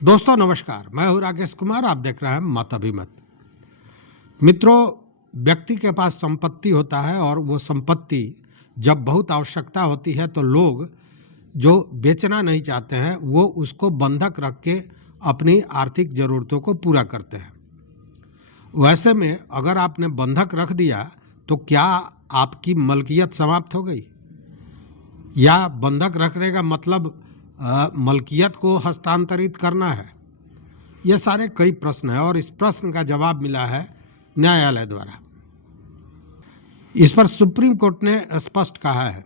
दोस्तों नमस्कार, मैं हूं राकेश कुमार। आप देख रहे हैं मत अभिमत। मित्रों, व्यक्ति के पास संपत्ति होता है और वो संपत्ति जब बहुत आवश्यकता होती है तो लोग जो बेचना नहीं चाहते हैं वो उसको बंधक रख के अपनी आर्थिक ज़रूरतों को पूरा करते हैं। वैसे में अगर आपने बंधक रख दिया तो क्या आपकी मलकियत समाप्त हो गई, या बंधक रखने का मतलब मलकियत को हस्तांतरित करना है? ये सारे कई प्रश्न हैं और इस प्रश्न का जवाब मिला है न्यायालय द्वारा। इस पर सुप्रीम कोर्ट ने स्पष्ट कहा है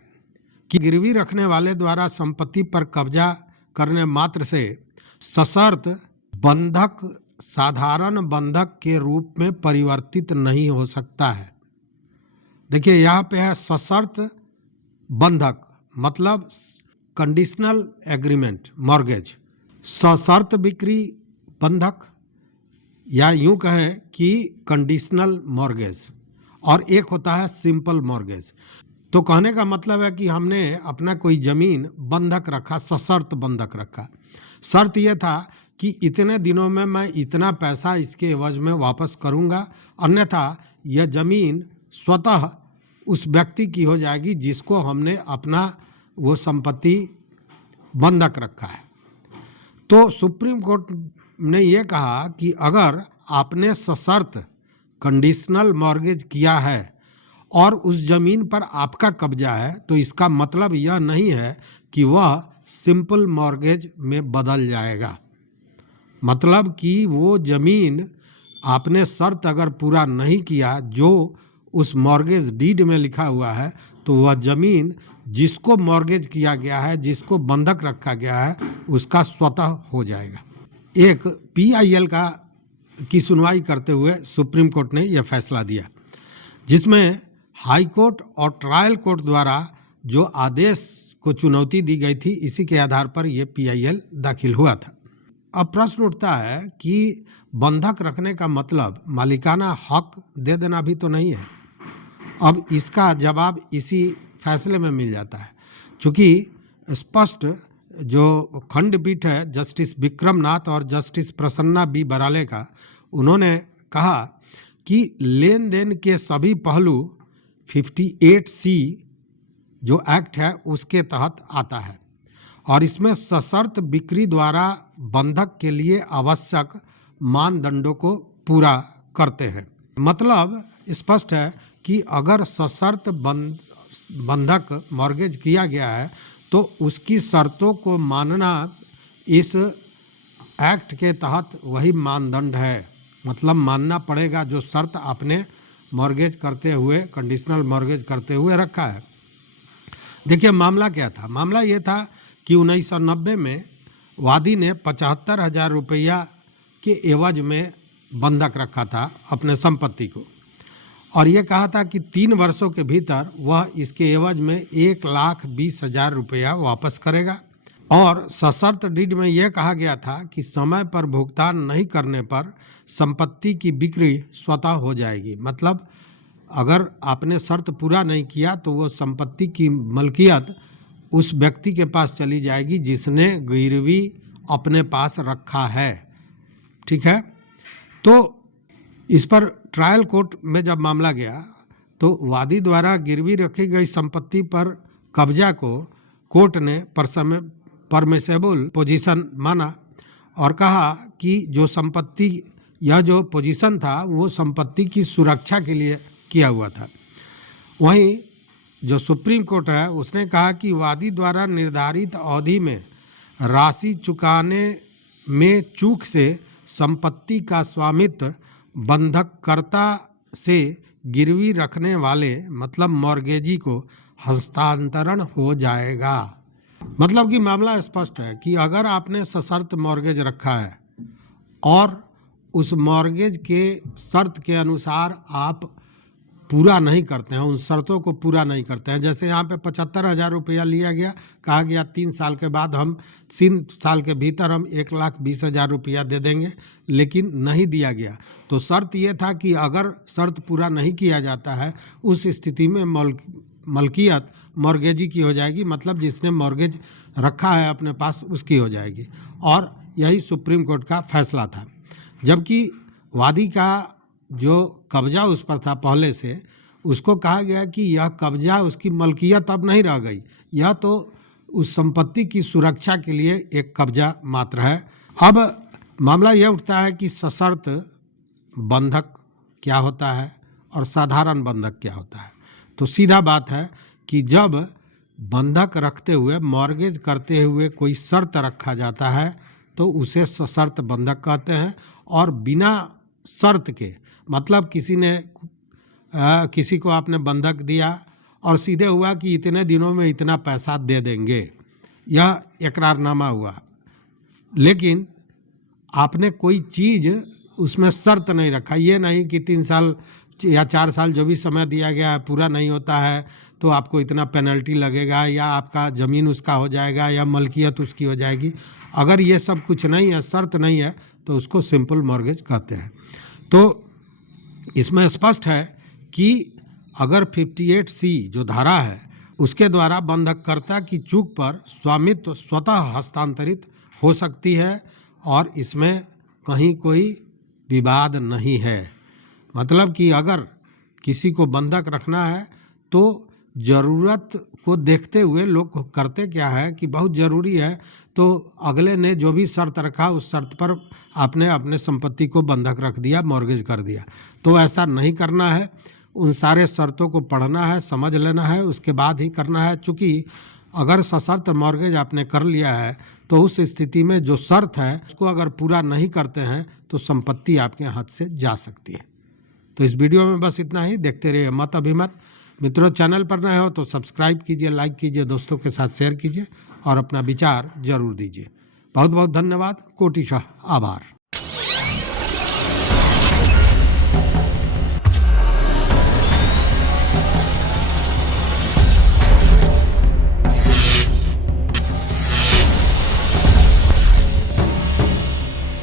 कि गिरवी रखने वाले द्वारा संपत्ति पर कब्जा करने मात्र से सशर्त बंधक साधारण बंधक के रूप में परिवर्तित नहीं हो सकता है। देखिए, यहाँ पे है सशर्त बंधक, मतलब कंडीशनल एग्रीमेंट मॉर्गेज, सशर्त बिक्री बंधक, या यूं कहें कि कंडीशनल मॉर्गेज, और एक होता है सिंपल मॉर्गेज। तो कहने का मतलब है कि हमने अपना कोई ज़मीन बंधक रखा, सशर्त बंधक रखा। शर्त यह था कि इतने दिनों में मैं इतना पैसा इसके एवज में वापस करूंगा, अन्यथा यह ज़मीन स्वतः उस व्यक्ति की हो जाएगी जिसको हमने अपना वो संपत्ति बंधक रखा है। तो सुप्रीम कोर्ट ने यह कहा कि अगर आपने सशर्त कंडीशनल मॉर्गेज किया है और उस ज़मीन पर आपका कब्जा है तो इसका मतलब यह नहीं है कि वह सिंपल मॉर्गेज में बदल जाएगा। मतलब कि वो ज़मीन आपने शर्त अगर पूरा नहीं किया जो उस मॉर्गेज डीड में लिखा हुआ है, तो वह ज़मीन जिसको मॉर्गेज किया गया है, जिसको बंधक रखा गया है, उसका स्वतः हो जाएगा। एक PIL की सुनवाई करते हुए सुप्रीम कोर्ट ने यह फैसला दिया, जिसमें हाई कोर्ट और ट्रायल कोर्ट द्वारा जो आदेश को चुनौती दी गई थी, इसी के आधार पर यह PIL दाखिल हुआ था। अब प्रश्न उठता है कि बंधक रखने का मतलब मालिकाना हक दे देना भी तो नहीं है। अब इसका जवाब इसी फैसले में मिल जाता है, क्योंकि स्पष्ट जो खंडपीठ है जस्टिस विक्रम नाथ और जस्टिस प्रसन्ना बी बराले का, उन्होंने कहा कि लेन देन के सभी पहलू 58C जो एक्ट है उसके तहत आता है और इसमें सशर्त बिक्री द्वारा बंधक के लिए आवश्यक मानदंडों को पूरा करते हैं। मतलब स्पष्ट है कि अगर सशर्त बंधक मॉर्गेज किया गया है तो उसकी शर्तों को मानना इस एक्ट के तहत वही मानदंड है। मतलब मानना पड़ेगा जो शर्त आपने मॉर्गेज करते हुए, कंडीशनल मॉर्गेज करते हुए रखा है। देखिए, मामला क्या था? मामला ये था कि 1990 में वादी ने 75,000 रुपया के एवज में बंधक रखा था अपने संपत्ति को, और ये कहा था कि 3 वर्षों के भीतर वह इसके एवज में 1,20,000 रुपया वापस करेगा। और सशर्त डीड में यह कहा गया था कि समय पर भुगतान नहीं करने पर संपत्ति की बिक्री स्वतः हो जाएगी। मतलब अगर आपने शर्त पूरा नहीं किया तो वो संपत्ति की मलकियत उस व्यक्ति के पास चली जाएगी जिसने गिरवी अपने पास रखा है। ठीक है? तो इस पर ट्रायल कोर्ट में जब मामला गया तो वादी द्वारा गिरवी रखी गई संपत्ति पर कब्जा को कोर्ट ने परमिसेबल पोजीशन माना और कहा कि जो संपत्ति, यह जो पोजीशन था वो संपत्ति की सुरक्षा के लिए किया हुआ था। वहीं जो सुप्रीम कोर्ट है उसने कहा कि वादी द्वारा निर्धारित अवधि में राशि चुकाने में चूक से संपत्ति का स्वामित्व बंधककर्ता से गिरवी रखने वाले मतलब मॉर्गेजी को हस्तांतरण हो जाएगा। मतलब कि मामला स्पष्ट है कि अगर आपने सशर्त मॉर्गेज रखा है और उस मॉर्गेज के शर्त के अनुसार आप पूरा नहीं करते हैं, उन शर्तों को पूरा नहीं करते हैं, जैसे यहाँ पे 75,000 रुपया लिया गया, कहा गया 3 साल के बाद हम 3 साल के भीतर हम 1,20,000 रुपया दे देंगे, लेकिन नहीं दिया गया। तो शर्त ये था कि अगर शर्त पूरा नहीं किया जाता है उस स्थिति में मलकियत मॉर्गेजी की हो जाएगी, मतलब जिसने मॉर्गेज रखा है अपने पास उसकी हो जाएगी। और यही सुप्रीम कोर्ट का फैसला था। जबकि वादी का जो कब्जा उस पर था पहले से, उसको कहा गया कि यह कब्जा उसकी मलकियत अब नहीं रह गई, यह तो उस संपत्ति की सुरक्षा के लिए एक कब्जा मात्र है। अब मामला यह उठता है कि सशर्त बंधक क्या होता है और साधारण बंधक क्या होता है। तो सीधा बात है कि जब बंधक रखते हुए, मॉर्गेज करते हुए कोई शर्त रखा जाता है तो उसे सशर्त बंधक कहते हैं। और बिना शर्त के, मतलब किसी को आपने बंधक दिया और सीधे हुआ कि इतने दिनों में इतना पैसा दे देंगे, यह इकरारनामा हुआ, लेकिन आपने कोई चीज़ उसमें शर्त नहीं रखा। ये नहीं कि 3 साल या 4 साल जो भी समय दिया गया है पूरा नहीं होता है तो आपको इतना पेनल्टी लगेगा, या आपका ज़मीन उसका हो जाएगा, या मलकियत उसकी हो जाएगी। अगर ये सब कुछ नहीं है, शर्त नहीं है, तो उसको सिंपल मॉर्गेज कहते हैं। तो इसमें स्पष्ट है कि अगर 58C जो धारा है उसके द्वारा बंधककर्ता की चूक पर स्वामित्व स्वतः हस्तांतरित हो सकती है और इसमें कहीं कोई विवाद नहीं है। मतलब कि अगर किसी को बंधक रखना है तो ज़रूरत को देखते हुए लोग करते क्या है कि बहुत ज़रूरी है तो अगले ने जो भी शर्त रखा उस शर्त पर आपने अपने संपत्ति को बंधक रख दिया, मॉर्गेज कर दिया। तो ऐसा नहीं करना है, उन सारे शर्तों को पढ़ना है, समझ लेना है, उसके बाद ही करना है। चूँकि अगर सशर्त मॉर्गेज आपने कर लिया है तो उस स्थिति में जो शर्त है उसको अगर पूरा नहीं करते हैं तो संपत्ति आपके हाथ से जा सकती है। तो इस वीडियो में बस इतना ही। देखते रहिए मत अभिमत। मित्रों, चैनल पर नए हो तो सब्सक्राइब कीजिए, लाइक कीजिए, दोस्तों के साथ शेयर कीजिए और अपना विचार जरूर दीजिए। बहुत बहुत धन्यवाद, कोटिशः आभार।